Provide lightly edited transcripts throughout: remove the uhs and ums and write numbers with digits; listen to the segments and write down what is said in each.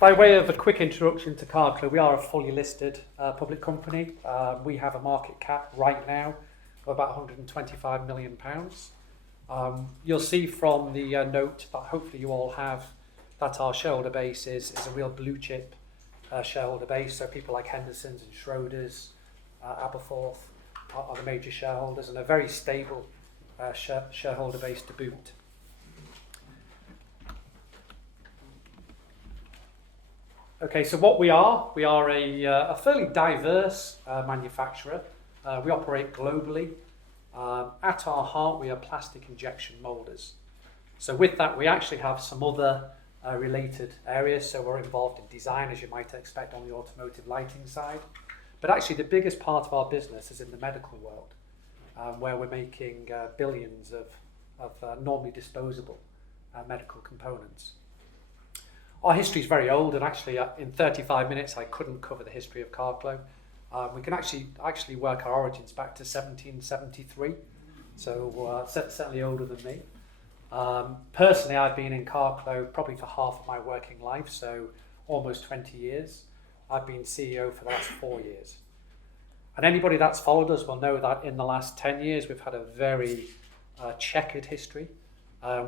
By way of a quick introduction to Carclo, we are a fully listed public company. We have a market cap right now of about £125 million. You'll see from the note that hopefully you all have that our shareholder base is a real blue chip shareholder base. So people like Henderson's and Schroders, Aberforth are the major shareholders, and a very stable shareholder base to boot. Okay, so what we are a fairly diverse manufacturer. We operate globally. At our heart, we are plastic injection molders. So with that, we actually have some other related areas. So we're involved in design, as you might expect, on the automotive lighting side. But actually, the biggest part of our business is in the medical world, where we're making billions of normally disposable medical components. Our history is very old, and actually in 35 minutes I couldn't cover the history of Carclo. We can actually work our origins back to 1773, so certainly older than me. Personally, I've been in Carclo probably for half of my working life, so almost 20 years. I've been CEO for the last 4 years. And anybody that's followed us will know that in the last 10 years we've had a very checkered history.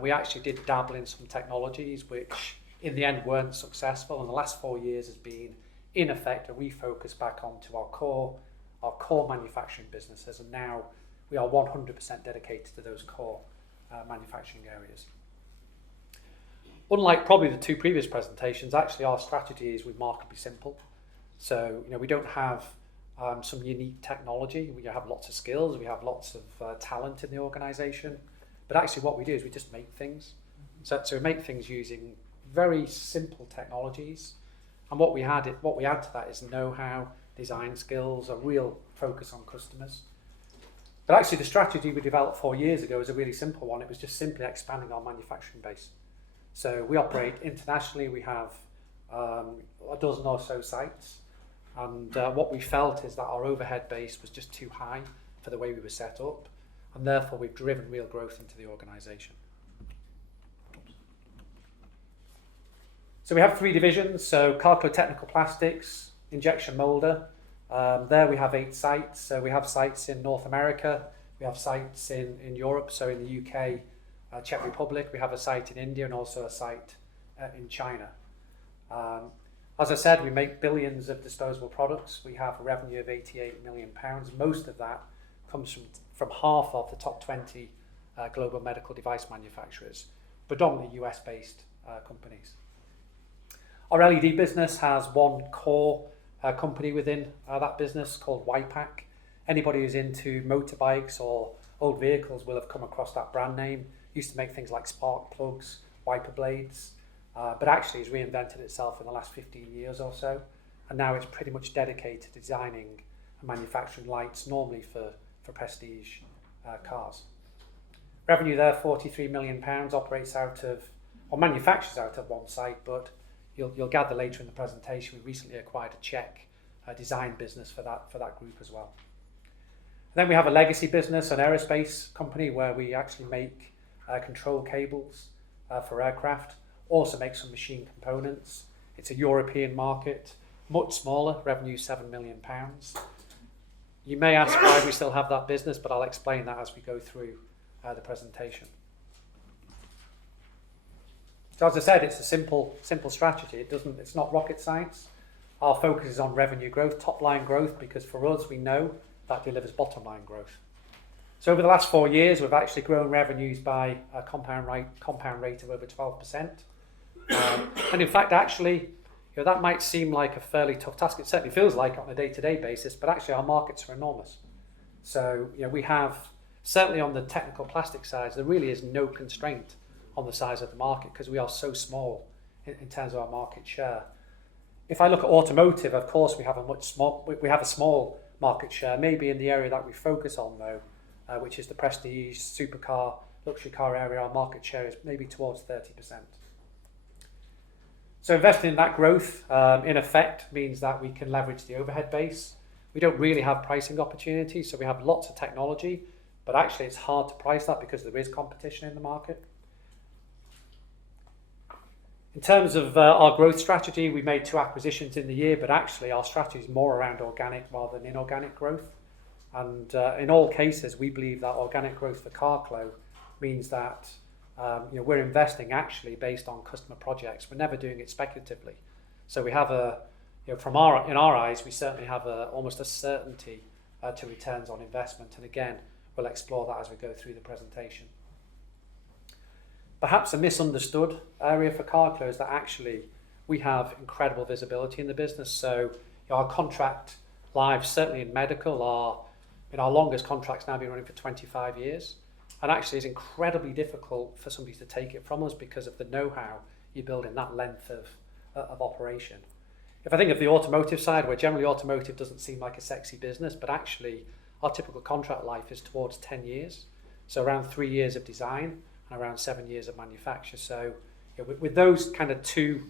We actually did dabble in some technologies which in the end weren't successful, and the last 4 years has been, in effect, a refocus back onto our core manufacturing businesses, and now we are 100% dedicated to those core manufacturing areas. Unlike probably the two previous presentations, actually our strategy is remarkably simple. So we don't have some unique technology. We have lots of skills, we have lots of talent in the organisation, but actually what we do is we just make things. So we make things using very simple technologies, and what we add to that is know-how, design skills, a real focus on customers. But actually the strategy we developed 4 years ago is a really simple one. It was just simply expanding our manufacturing base. So we operate internationally. We have a dozen or so sites, and what we felt is that our overhead base was just too high for the way we were set up, and therefore we've driven real growth into the organisation. So we have 3 divisions. So Carclo Technical Plastics, injection molder. There we have 8 sites. So we have sites in North America. We have sites in Europe, so in the UK, Czech Republic. We have a site in India and also a site in China. As I said, we make billions of disposable products. We have a revenue of £88 million. Most of that comes from half of the top 20 global medical device manufacturers, predominantly US-based companies. Our LED business has one core company within that business called YPAC. Anybody who's into motorbikes or old vehicles will have come across that brand name. Used to make things like spark plugs, wiper blades, but actually has reinvented itself in the last 15 years or so, and now it's pretty much dedicated to designing and manufacturing lights, normally for prestige cars. Revenue there, £43 million, operates out of, or manufactures out of one site, but you'll gather later in the presentation we recently acquired a Czech design business for that group as well. And then we have a legacy business, an aerospace company, where we actually make control cables for aircraft, also make some machine components. It's a European market, much smaller, revenue £7 million. You may ask why we still have that business, but I'll explain that as we go through the presentation. So as I said, it's a simple strategy. It's not rocket science. Our focus is on revenue growth, top line growth, because for us, we know that delivers bottom line growth. So over the last 4 years, we've actually grown revenues by a compound rate of over 12%. And in fact, actually, that might seem like a fairly tough task. It certainly feels like it on a day-to-day basis, but actually our markets are enormous. So we have, certainly on the technical plastic side, there really is no constraint on the size of the market because we are so small in terms of our market share. If I look at automotive, of course, we have a small market share, maybe in the area that we focus on though, which is the prestige, supercar, luxury car area. Our market share is maybe towards 30%. So investing in that growth, in effect, means that we can leverage the overhead base. We don't really have pricing opportunities, so we have lots of technology, but actually it's hard to price that because there is competition in the market. In terms of our growth strategy, we made 2 acquisitions in the year, but actually our strategy is more around organic rather than inorganic growth. And in all cases, we believe that organic growth for Carclo means that we're investing actually based on customer projects. We're never doing it speculatively. So we have in our eyes, we certainly have almost a certainty to returns on investment. And again, we'll explore that as we go through the presentation. Perhaps a misunderstood area for Carclo is that actually we have incredible visibility in the business. So our contract lives, certainly in medical, our longest contract's now been running for 25 years. And actually it's incredibly difficult for somebody to take it from us because of the know-how you build in that length of operation. If I think of the automotive side, where generally automotive doesn't seem like a sexy business, but actually our typical contract life is towards 10 years. So around 3 years of design and around 7 years of manufacture. So with those kind of 2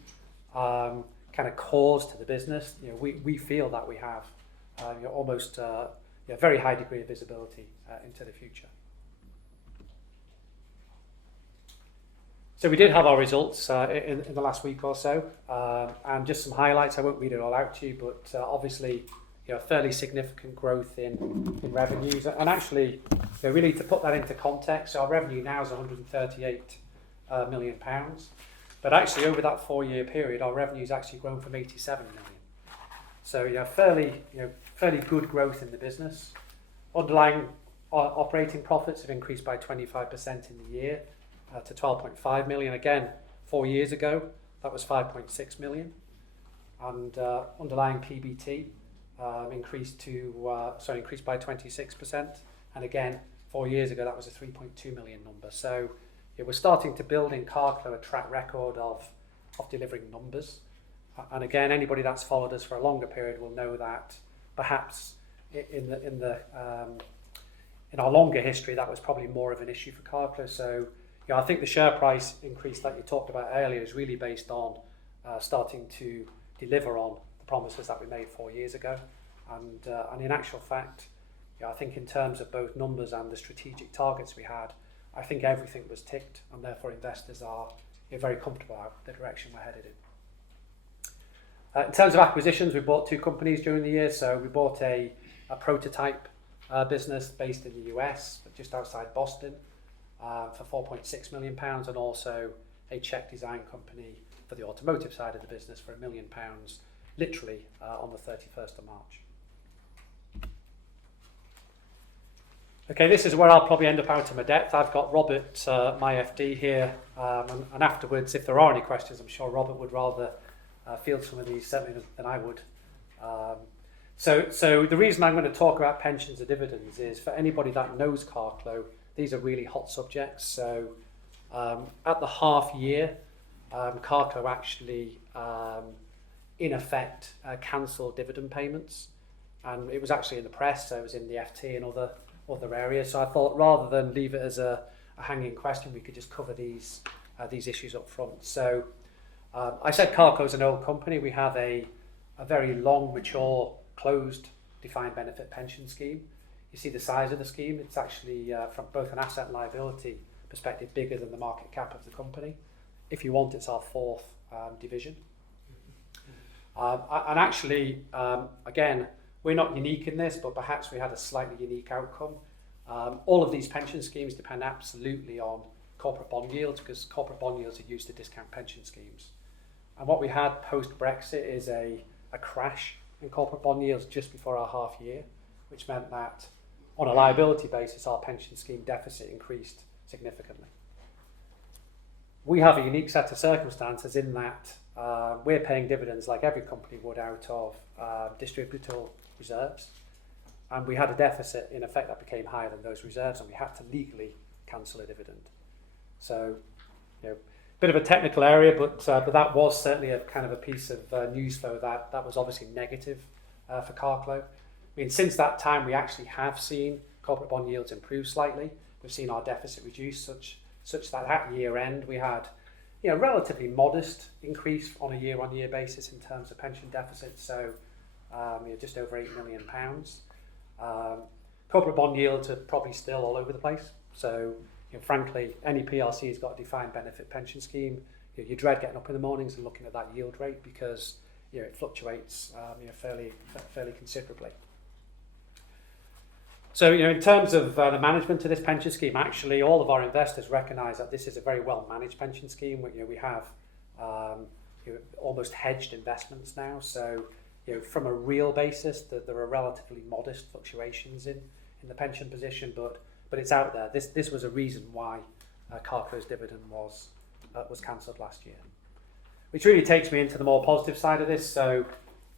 kind of cores to the business, we feel that we have almost a very high degree of visibility into the future. So we did have our results in the last week or so, and just some highlights. I won't read it all out to you, but obviously fairly significant growth in revenues. And actually, we need to put that into context. So our revenue now is £138 million. But actually, over that 4-year period, our revenue's actually grown from 87 million. So fairly good growth in the business. Underlying operating profits have increased by 25% in the year to 12.5 million. Again, 4 years ago, that was 5.6 million. And underlying PBT increased by 26. And again, 4 years ago, that was a 3.2 million number. So we're starting to build in Carclo a track record of delivering numbers. And again, anybody that's followed us for a longer period will know that perhaps in our longer history, that was probably more of an issue for Carclo. So I think the share price increase that you talked about earlier is really based on starting to deliver on the promises that we made 4 years ago. And in actual fact, I think in terms of both numbers and the strategic targets we had, I think everything was ticked, and therefore investors are very comfortable about the direction we're headed in. In terms of acquisitions, we bought 2 companies during the year. So we bought a prototype business based in the US, but just outside Boston, for £4.6 million, and also a Czech design company for the automotive side of the business for £1 million, literally on the 31st of March. Okay, this is where I'll probably end up out of my depth. I've got Robert, my FD here, and afterwards, if there are any questions, I'm sure Robert would rather field some of these certainly than I would. So the reason I'm going to talk about pensions and dividends is for anybody that knows Carclo, these are really hot subjects. So at the half year, Carclo actually, in effect, cancelled dividend payments. And it was actually in the press, so it was in the FT and other areas. So I thought rather than leave it as a hanging question, we could just cover these issues up front. So I said Carclo is an old company. We have a very long, mature, closed defined benefit pension scheme. You see the size of the scheme. It's actually, from both an asset and liability perspective, bigger than the market cap of the company. If you want, it's our 4th division. And actually, again, we're not unique in this, but perhaps we had a slightly unique outcome. All of these pension schemes depend absolutely on corporate bond yields, because corporate bond yields are used to discount pension schemes. And what we had post-Brexit is a crash in corporate bond yields just before our half year, which meant that on a liability basis, our pension scheme deficit increased significantly. We have a unique set of circumstances in that we're paying dividends like every company would out of distributable reserves. And we had a deficit, in effect, that became higher than those reserves, and we had to legally cancel a dividend. So, bit of a technical area, but that was certainly a kind of a piece of news flow that was obviously negative for Carclo. I mean, since that time, we actually have seen corporate bond yields improve slightly. We've seen our deficit reduce such that at year end we had relatively modest increase on a year-on-year basis in terms of pension deficit. So just over £8 million. Corporate bond yields are probably still all over the place. So frankly, any PLC has got a defined benefit pension scheme. you dread getting up in the mornings and looking at that yield rate because it fluctuates fairly considerably. So in terms of the management of this pension scheme, actually all of our investors recognise that this is a very well managed pension scheme. We have almost hedged investments now, so from a real basis there are relatively modest fluctuations in the pension position, but it's out there. This was a reason why Carclo's dividend was cancelled last year, which really takes me into the more positive side of this. So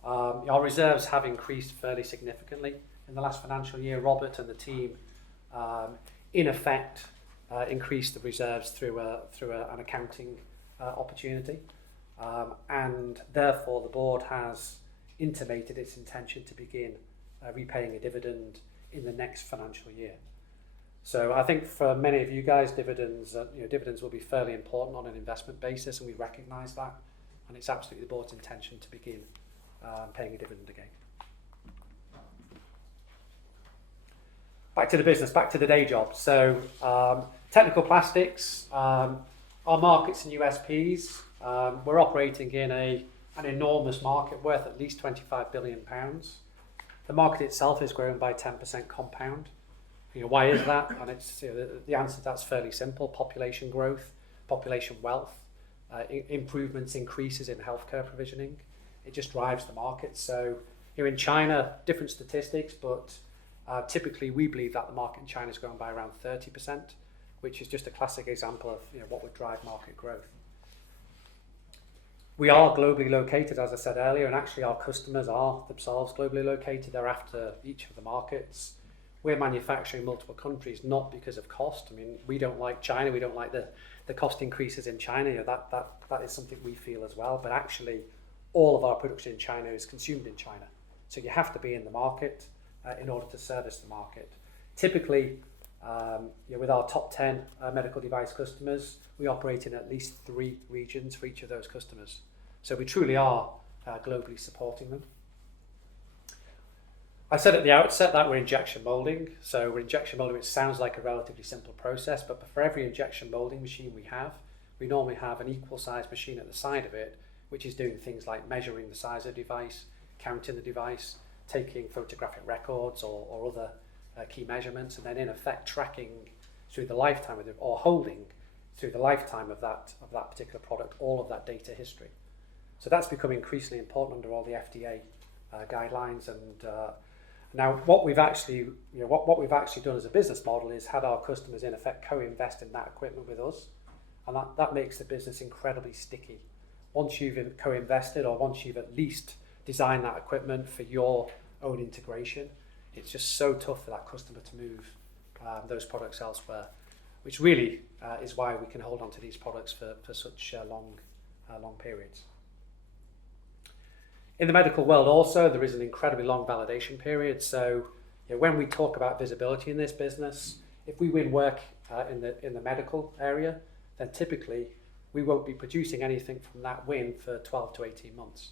our reserves have increased fairly significantly in the last financial year. Robert and the team, in effect, increased the reserves through an accounting opportunity, and therefore the board has intimated its intention to begin repaying a dividend in the next financial year. So I think for many of you guys, dividends will be fairly important on an investment basis, and we recognise that, and it's absolutely the board's intention to begin paying a dividend again. Back to the business, back to the day job. So technical plastics, our markets and USPs, we're operating in an enormous market worth at least £25 billion. The market itself is growing by 10% compound. Why is that? And it's the answer to that's fairly simple: population growth, population wealth, improvements, increases in healthcare provisioning. It just drives the market. So here in China, different statistics, but typically we believe that the market in China is growing by around 30%, which is just a classic example of what would drive market growth. We are globally located, as I said earlier, and actually our customers are themselves globally located. They're after each of the markets. We're manufacturing in multiple countries, not because of cost. I mean, we don't like China. We don't like the cost increases in China. That is something we feel as well. But actually, all of our production in China is consumed in China. So you have to be in the market in order to service the market. Typically, with our top 10 medical device customers, we operate in at least 3 regions for each of those customers. So we truly are globally supporting them. I said at the outset that we're injection molding. So we're injection molding, which sounds like a relatively simple process, but for every injection molding machine we normally have an equal size machine at the side of it, which is doing things like measuring the size of the device, counting the device, taking photographic records or other key measurements, and then in effect tracking through the lifetime of it, or holding through the lifetime of that particular product, all of that data history. So that's become increasingly important under all the FDA guidelines. And now what we've actually done as a business model is had our customers in effect co-invest in that equipment with us, and that makes the business incredibly sticky. Once you've co-invested, or once you've at least designed that equipment for your own integration, it's just so tough for that customer to move those products elsewhere, which really is why we can hold on to these products for such long periods. In the medical world also, there is an incredibly long validation period. So when we talk about visibility in this business, if we win work in the medical area, then typically we won't be producing anything from that win for 12 to 18 months.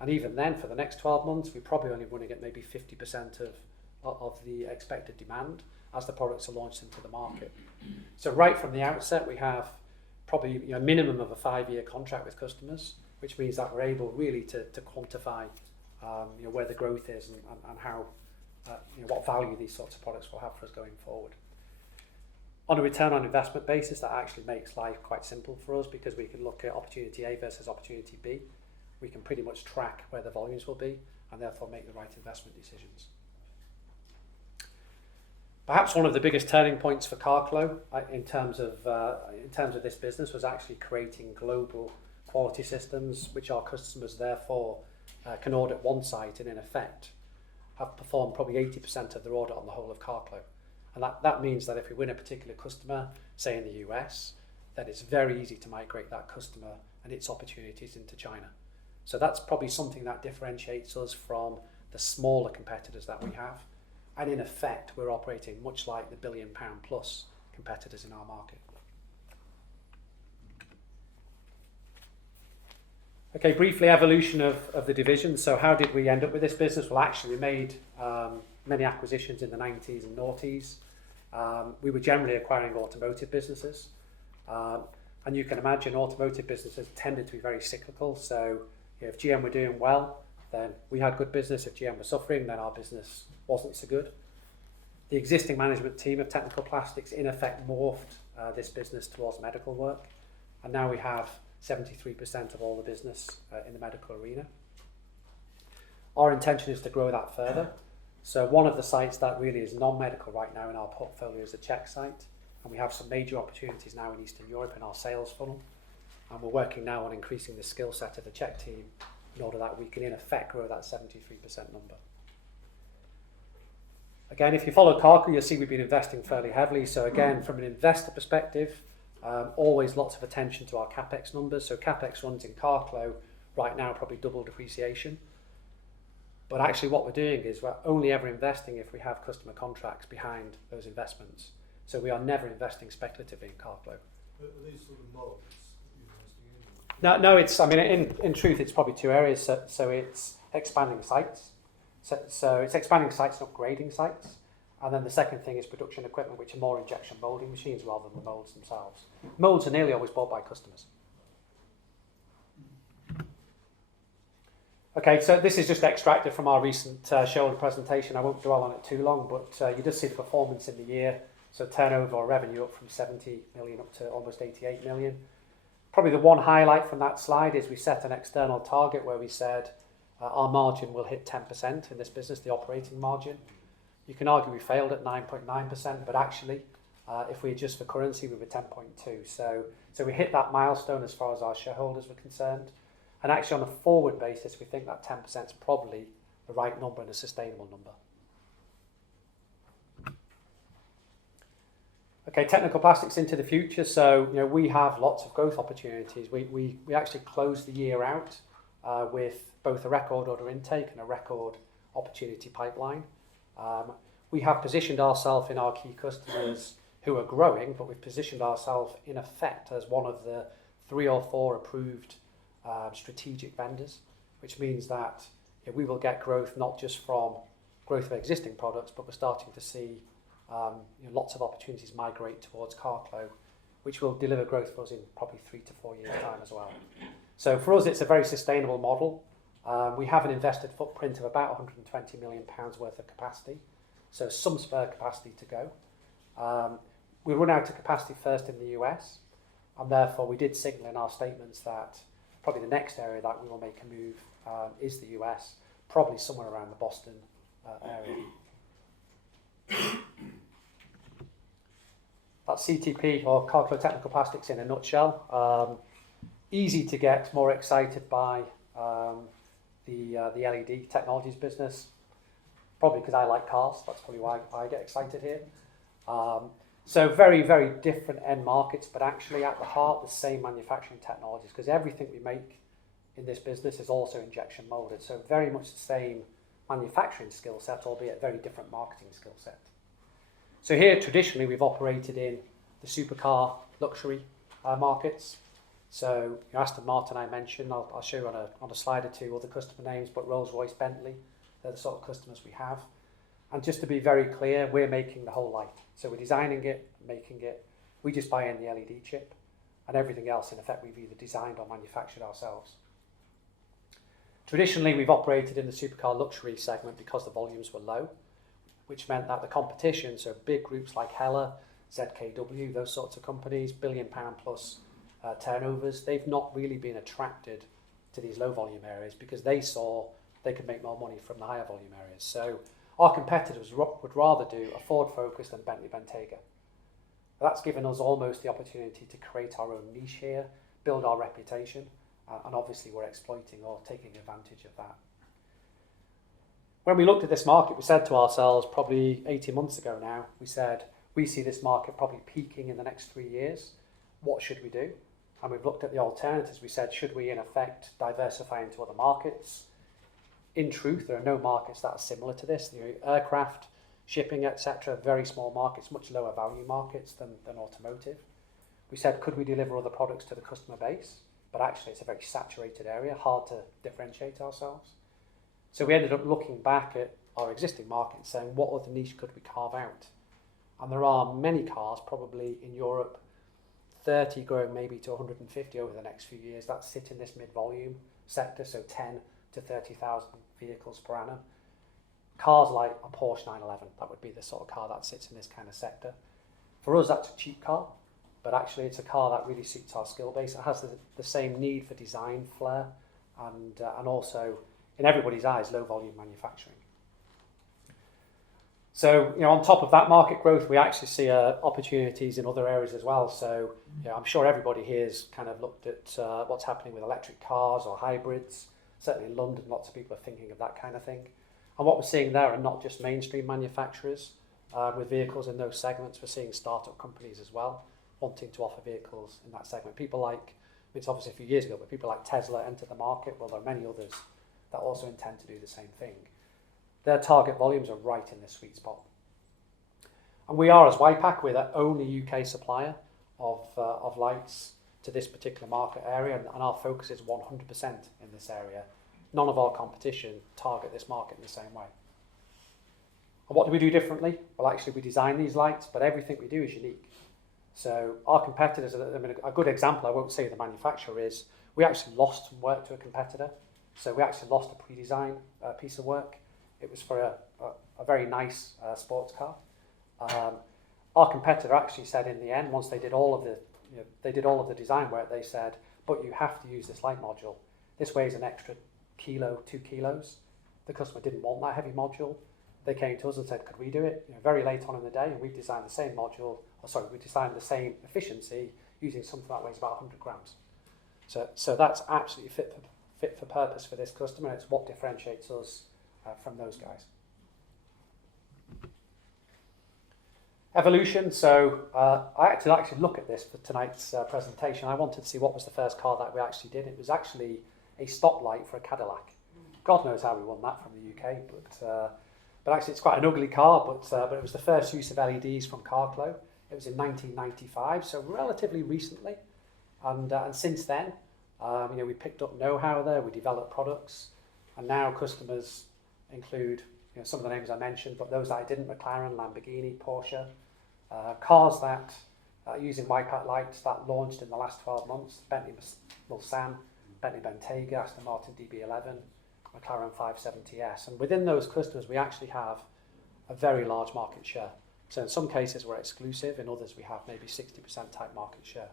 And even then, for the next 12 months, we probably only want to get maybe 50% of the expected demand as the products are launched into the market. So right from the outset, we have probably a minimum of a 5-year contract with customers, which means that we're able really to quantify where the growth is and how what value these sorts of products will have for us going forward. On a return on investment basis, that actually makes life quite simple for us, because we can look at opportunity A versus opportunity B. We can pretty much track where the volumes will be and therefore make the right investment decisions. Perhaps one of the biggest turning points for Carclo in terms of this business was actually creating global quality systems, which our customers therefore can audit one site and in effect have performed probably 80% of their audit on the whole of Carclo. And that means that if we win a particular customer, say in the US, then it's very easy to migrate that customer and its opportunities into China. So that's probably something that differentiates us from the smaller competitors that we have. And in effect, we're operating much like the £1 billion plus competitors in our market. Okay, briefly, evolution of the division. So how did we end up with this business? Well, actually, we made many acquisitions in the 90s and noughties. We were generally acquiring automotive businesses. And And you can imagine automotive businesses tended to be very cyclical. So if GM were doing well, then we had good business. If GM were suffering, then our business wasn't so good. The existing management team of Technical Plastics in effect morphed this business towards medical work. And now we have 73% of all the business in the medical arena. Our intention is to grow that further. So one of the sites that really is non-medical right now in our portfolio is the Czech site. And we have some major opportunities now in Eastern Europe in our sales funnel. And we're working now on increasing the skill set of the Czech team in order that we can in effect grow that 73% number. Again, if you follow Carclo, you'll see we've been investing fairly heavily. So again, from an investor perspective, always lots of attention to our CapEx numbers. So CapEx runs in Carclo right now probably double depreciation. But actually what we're doing is we're only ever investing if we have customer contracts behind those investments. So we are never investing speculatively in Carclo. Are these sort of molds that you're investing in? No, it's, I mean, in truth, it's probably two areas. So it's expanding sites. So it's expanding sites, not grading sites. And then the second thing is production equipment, which are more injection molding machines rather than the molds themselves. Molds are nearly always bought by customers. Okay, so this is just extracted from our recent shareholder presentation. I won't dwell on it too long, but you just see the performance in the year. So turnover or revenue up from 70 million up to almost 88 million. Probably the one highlight from that slide is we set an external target where we said our margin will hit 10% in this business, the operating margin. You can argue we failed at 9.9%, but actually, if we adjust for currency, we were 10.2. So we hit that milestone as far as our shareholders were concerned. And actually, on a forward basis, we think that 10% is probably the right number and a sustainable number. Okay, Technical Plastics into the future. So, we have lots of growth opportunities. We actually closed the year out with both a record order intake and a record opportunity pipeline. We have positioned ourselves in our key customers who are growing, but we've positioned ourselves in effect as one of the 3 or 4 approved strategic vendors, which means that we will get growth not just from growth of existing products, but we're starting to see lots of opportunities migrate towards Carclo, which will deliver growth for us in probably 3 to 4 years' time as well. So for us, it's a very sustainable model. We have an invested footprint of about £120 million worth of capacity, so some spare capacity to go. We run out of capacity first in the US, and therefore we did signal in our statements that probably the next area that we will make a move is the US, probably somewhere around the Boston area. That's CTP, or Carclo Technical Plastics, in a nutshell. Easy to get more excited by the LED technologies business, probably because I like cars. That's probably why I get excited here. So very, very different end markets, but actually at the heart, the same manufacturing technologies, because everything we make in this business is also injection molded. So very much the same manufacturing skill set, albeit very different marketing skill set. So here, traditionally, we've operated in the supercar luxury markets. So Aston Martin, I mentioned, I'll show you on a slide or two all the customer names, but Rolls-Royce, Bentley, they're the sort of customers we have. And just to be very clear, we're making the whole light. So we're designing it, making it. We just buy in the LED chip, and everything else, in effect, we've either designed or manufactured ourselves. Traditionally, we've operated in the supercar luxury segment because the volumes were low, which meant that the competition, so big groups like Hella, ZKW, those sorts of companies, £1 billion plus turnovers, they've not really been attracted to these low volume areas because they saw they could make more money from the higher volume areas. So our competitors would rather do a Ford Focus than Bentley Bentayga. That's given us almost the opportunity to create our own niche here, build our reputation, and obviously we're exploiting or taking advantage of that. When we looked at this market, we said to ourselves probably 18 months ago now, we said, we see this market probably peaking in the next 3 years. What should we do? And we've looked at the alternatives. We said, should we in effect diversify into other markets? In truth, there are no markets that are similar to this. Aircraft, shipping, etc., very small markets, much lower value markets than automotive. We said, could we deliver other products to the customer base? But actually, it's a very saturated area, hard to differentiate ourselves. So we ended up looking back at our existing market and saying, what other niche could we carve out? And there are many cars, probably in Europe, 30 growing maybe to 150 over the next few years. That sit in this mid-volume sector, so 10 to 30,000 vehicles per annum. Cars like a Porsche 911, that would be the sort of car that sits in this kind of sector. For us, that's a cheap car, but actually it's a car that really suits our skill base. It has the same need for design, flair, and also, in everybody's eyes, low volume manufacturing. So, on top of that market growth, we actually see opportunities in other areas as well. So, I'm sure everybody here has kind of looked at what's happening with electric cars or hybrids. Certainly in London, lots of people are thinking of that kind of thing. And what we're seeing there are not just mainstream manufacturers with vehicles in those segments. We're seeing startup companies as well, wanting to offer vehicles in that segment. People like, it's obviously a few years ago, but people like Tesla entered the market. Well, there are many others that also intend to do the same thing. Their target volumes are right in this sweet spot. And we are, as YPAC, we're the only UK supplier of lights to this particular market area, and our focus is 100% in this area. None of our competition target this market in the same way. And what do we do differently? Well, actually, we design these lights, but everything we do is unique. So our competitors, a good example, I won't say the manufacturer is, we actually lost some work to a competitor. So we actually lost a pre-design piece of work. It was for a very nice sports car. Our competitor actually said in the end, once they did all of the design work, they said, but you have to use this light module. This weighs an extra kilo, 2 kilos. The customer didn't want that heavy module. They came to us and said, could we do it? Very late on in the day, and we designed the same module, we designed the same efficiency using something that weighs about 100 grams. So that's absolutely fit for purpose for this customer. It's what differentiates us from those guys. Evolution. So I had to actually look at this for tonight's presentation. I wanted to see what was the first car that we actually did. It was actually a stoplight for a Cadillac. God knows how we won that from the UK, but actually it's quite an ugly car, but it was the first use of LEDs from Carclo. It was in 1995, so relatively recently, and since then, we picked up know-how there, we developed products, and now customers include some of the names I mentioned, but those that I didn't: McLaren, Lamborghini, Porsche, cars that are using YPAC lights that launched in the last 12 months: Bentley Mulsanne, Bentley Bentayga, Aston Martin DB11, McLaren 570S. And within those customers, we actually have a very large market share. So in some cases, we're exclusive. In others, we have maybe 60% type market share.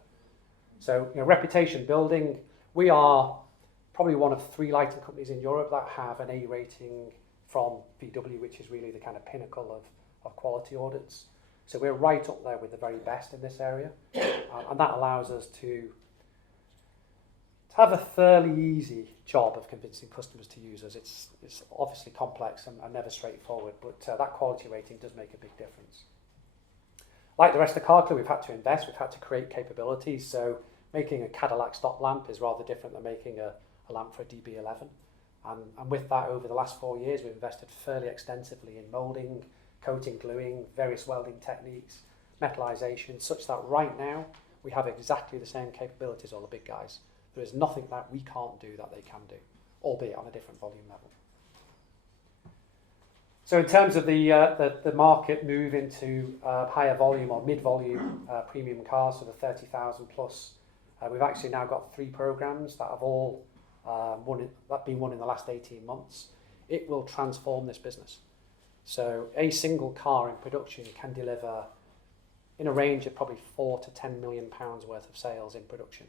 So, reputation building. We are probably one of 3 lighting companies in Europe that have an A rating from VW, which is really the kind of pinnacle of quality audits. So we're right up there with the very best in this area. And that allows us to have a fairly easy job of convincing customers to use us. It's obviously complex and never straightforward, but that quality rating does make a big difference. Like the rest of Carclo, we've had to invest, we've had to create capabilities. So making a Cadillac stop lamp is rather different than making a lamp for a DB11. And with that, over the last 4 years, we've invested fairly extensively in moulding, coating, gluing, various welding techniques, metallization, such that right now we have exactly the same capabilities as all the big guys. There is nothing that we can't do that they can do, albeit on a different volume level. So in terms of the market move into higher volume or mid-volume premium cars, so the 30,000 plus, we've actually now got 3 programs that have all been won in the last 18 months. It will transform this business. So a single car in production can deliver in a range of probably 4 to 10 million pounds worth of sales in production.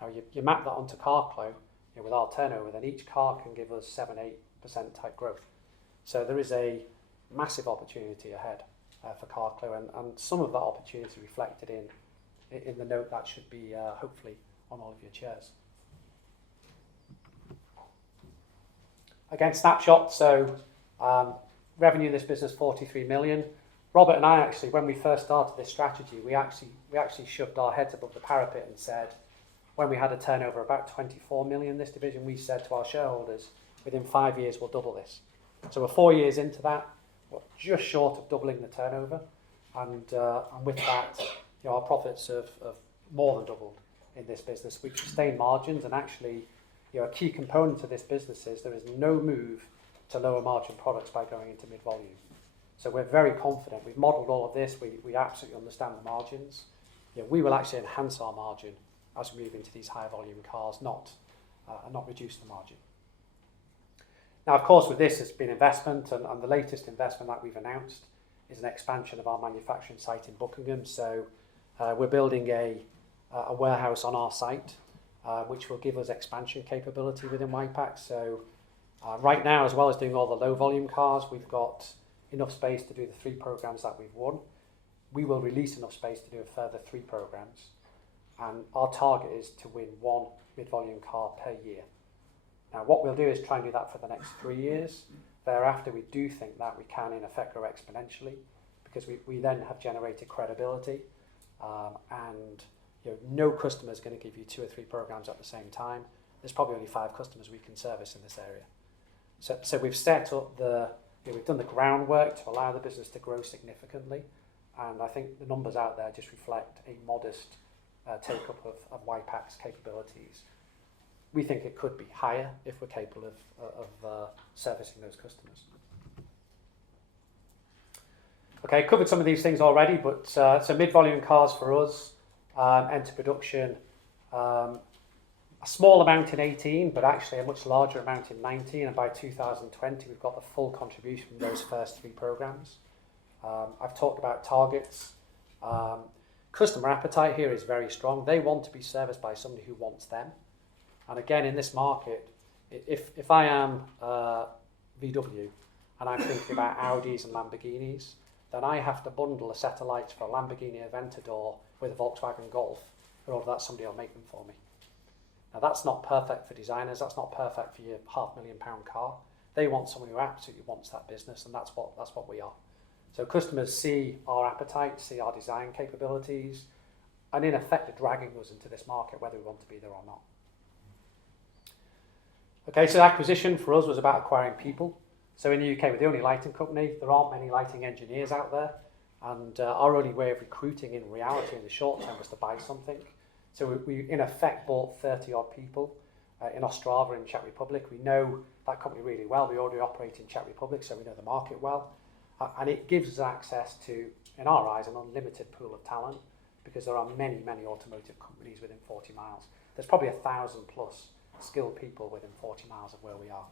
Now you map that onto Carclo, with our turnover, then each car can give us 7-8% type growth. So there is a massive opportunity ahead for Carclo, and some of that opportunity reflected in the note that should be hopefully on all of your chairs. Again, snapshot. So revenue in this business 43 million. Robert and I actually, when we first started this strategy, we actually shoved our heads above the parapet and said, when we had a turnover about 24 million in this division, we said to our shareholders, within 5 years we'll double this. So we're 4 years into that, we're just short of doubling the turnover, and with that, our profits have more than doubled in this business. We've sustained margins, and actually, a key component of this business is there is no move to lower margin products by going into mid-volume. So we're very confident. We've modelled all of this. We absolutely understand the margins. we will actually enhance our margin as we move into these higher volume cars, not reduce the margin. Now, of course, with this, it's been investment, and the latest investment that we've announced is an expansion of our manufacturing site in Buckingham. So we're building a warehouse on our site, which will give us expansion capability within WIPAC. So right now, as well as doing all the low volume cars, we've got enough space to do the 3 programs that we've won. We will release enough space to do a further 3 programs. And our target is to win 1 mid-volume car per year. Now, what we'll do is try and do that for the next 3 years. Thereafter, we do think that we can, in effect, grow exponentially, because we then have generated credibility, and no customer is going to give you 2 or 3 programs at the same time. There's probably only 5 customers we can service in this area. So we've set up we've done the groundwork to allow the business to grow significantly, and I think the numbers out there just reflect a modest take-up of WIPAC's capabilities. We think it could be higher if we're capable of servicing those customers. Okay, covered some of these things already, but so mid-volume cars for us enter production a small amount in 18, but actually a much larger amount in 19, and by 2020 we've got the full contribution from those first 3 programs. I've talked about targets. Customer appetite here is very strong. They want to be serviced by somebody who wants them. And again, in this market, if I am VW and I'm thinking about Audis and Lamborghinis, then I have to bundle a set of lights for a Lamborghini Aventador with a Volkswagen Golf in order that somebody will make them for me. Now, that's not perfect for designers. That's not perfect for your £500,000 car. They want someone who absolutely wants that business, and that's what we are. So customers see our appetite, see our design capabilities, and in effect are dragging us into this market, whether we want to be there or not. Okay, so acquisition for us was about acquiring people. So in the UK, we're the only lighting company. There aren't many lighting engineers out there. And our only way of recruiting in reality in the short term was to buy something. So we in effect bought 30 odd people in Ostrava in Czech Republic. We know that company really well. We already operate in Czech Republic, so we know the market well. And it gives us access to, in our eyes, an unlimited pool of talent, because there are many, many automotive companies within 40 miles. There's probably 1,000 plus skilled people within 40 miles of where we are.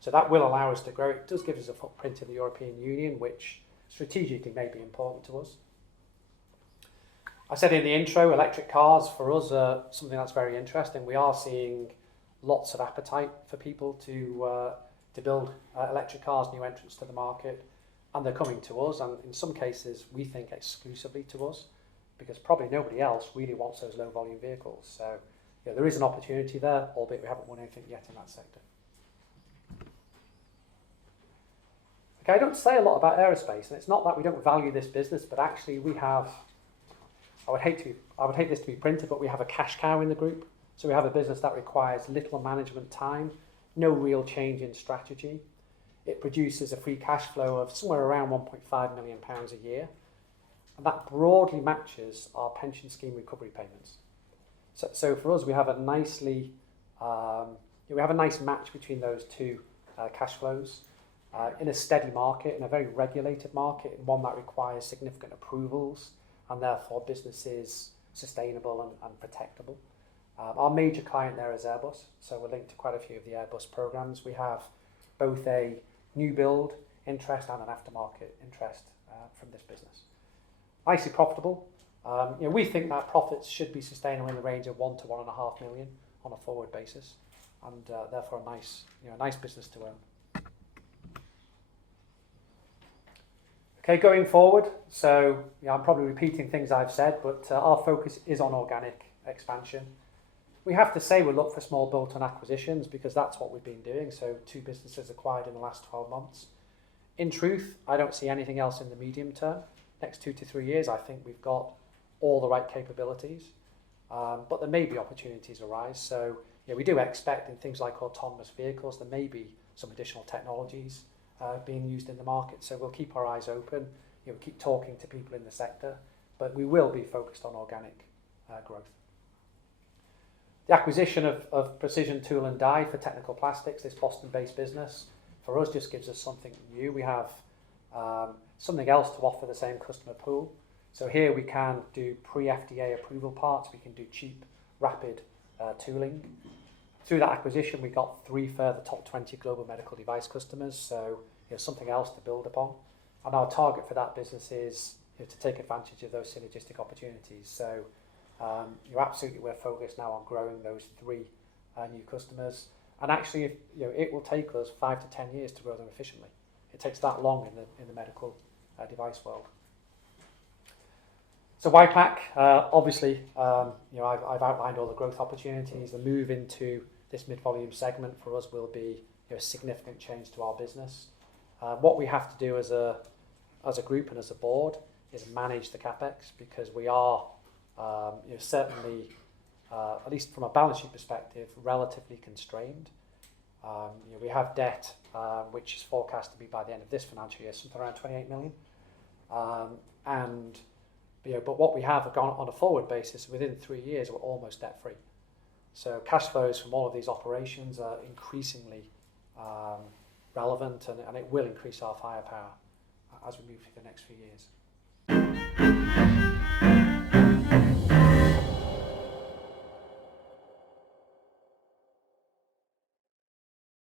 So that will allow us to grow. It does give us a footprint in the European Union, which strategically may be important to us. I said in the intro, electric cars for us are something that's very interesting. We are seeing lots of appetite for people to build electric cars, new entrants to the market, and they're coming to us, and in some cases we think exclusively to us, because probably nobody else really wants those low volume vehicles. So there is an opportunity there, albeit we haven't won anything yet in that sector. Okay, I don't say a lot about aerospace, and it's not that we don't value this business, but actually we have, I would hate this to be printed, but we have a cash cow in the group. So we have a business that requires little management time, no real change in strategy. It produces a free cash flow of somewhere around £1.5 million a year, and that broadly matches our pension scheme recovery payments. So for us, we have a nice match between those two cash flows in a steady market, in a very regulated market, in one that requires significant approvals, and therefore business is sustainable and protectable. Our major client there is Airbus, so we're linked to quite a few of the Airbus programs. We have both a new build interest and an aftermarket interest from this business. Nicely profitable. We think that profits should be sustainable in the range of 1 to 1.5 million on a forward basis, and therefore a nice business to own. Okay, going forward, so I'm probably repeating things I've said, but our focus is on organic expansion. We have to say we look for small bolt-on acquisitions because that's what we've been doing. So 2 businesses acquired in the last 12 months. In truth, I don't see anything else in the medium term. Next 2 to 3 years, I think we've got all the right capabilities, but there may be opportunities arise. So we do expect in things like autonomous vehicles, there may be some additional technologies being used in the market. So we'll keep our eyes open. We keep talking to people in the sector, but we will be focused on organic growth. The acquisition of Precision Tool and Die for Technical Plastics, this Boston-based business, for us just gives us something new. We have something else to offer the same customer pool. So here we can do pre-FDA approval parts, we can do cheap, rapid tooling. Through that acquisition, we got 3 further top 20 global medical device customers, so something else to build upon. And our target for that business is to take advantage of those synergistic opportunities. So absolutely we're focused now on growing those 3 new customers. And actually, it will take us 5 to 10 years to grow them efficiently. It takes that long in the medical device world. So YPAC, obviously, I've outlined all the growth opportunities. The move into this mid-volume segment for us will be a significant change to our business. What we have to do as a group and as a board is manage the capex, because we are certainly, at least from a balance sheet perspective, relatively constrained. We have debt which is forecast to be by the end of this financial year something around 28 million, but what we have gone on a forward basis, within 3 years we're almost debt free. So cash flows from all of these operations are increasingly relevant, and it will increase our firepower as we move through the next few years.